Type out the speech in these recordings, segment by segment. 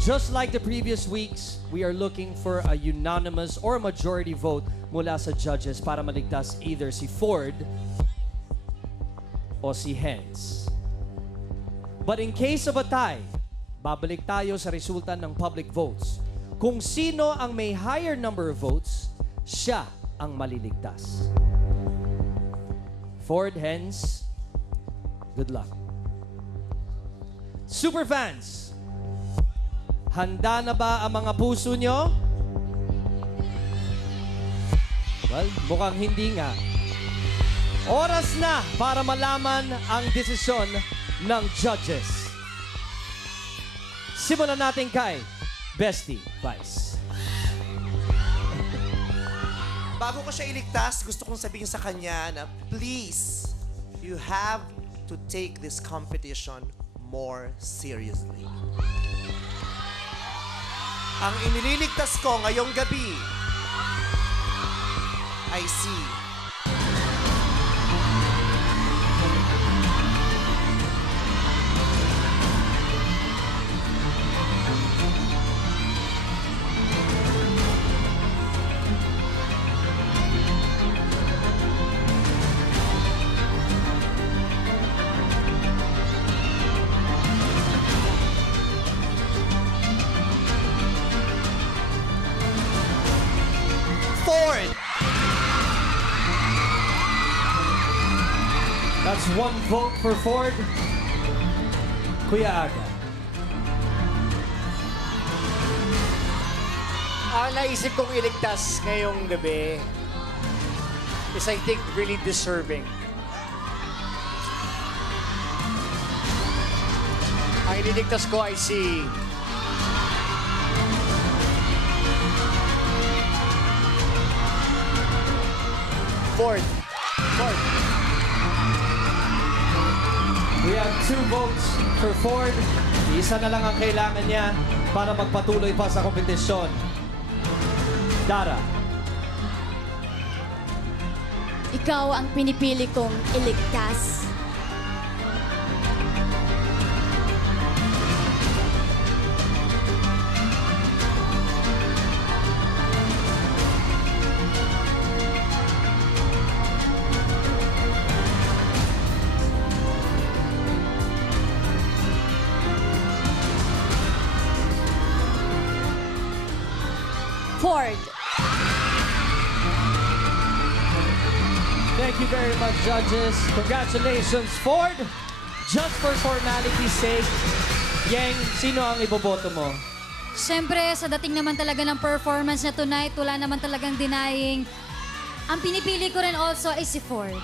Just like the previous weeks, we are looking for a unanimous or majority vote mula sa judges para maligtas either si Ford o si Hens. But in case of a tie, babalik tayo sa resulta ng public votes. Kung sino ang may higher number of votes, siya ang maliligtas. Ford, Hens, good luck. Superfans, handa na ba ang mga puso nyo? Well, mukhang hindi nga. Oras na para malaman ang desisyon ng judges. Simulan natin kay Bestie Vice. Bago ko siya iligtas, gusto kong sabihin sa kanya na please, you have to take this competition more seriously. Ang inililigtas ko ngayong gabi ay si Ford. That's one vote for Ford. Kuya Aga. Ang naisip kong iligtas ngayong gabi is I think really deserving. Ang ililigtas ko ay si Ford. Ford. We have 2 votes for Ford. Isa na lang ang kailangan niya para magpatuloy pa sa kompetisyon. Dara. Ikaw ang pinipili kong iligtas. Ford. Thank you very much, judges. Congratulations, Ford. Just for formality's sake, Yeng, sino ang iboboto mo? Siyempre, sa dating naman talaga ng performance niya tonight, wala naman talagang denying. Ang pinipili ko rin also ay si Ford.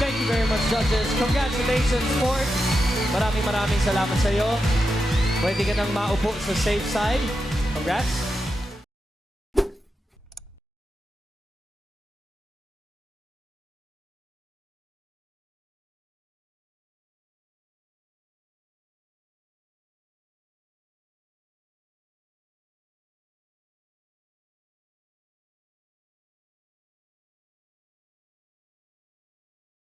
Thank you very much, judges. Congratulations, Ford. Maraming salamat sa iyo. Pwede ka nang maupo sa safe side. Congrats.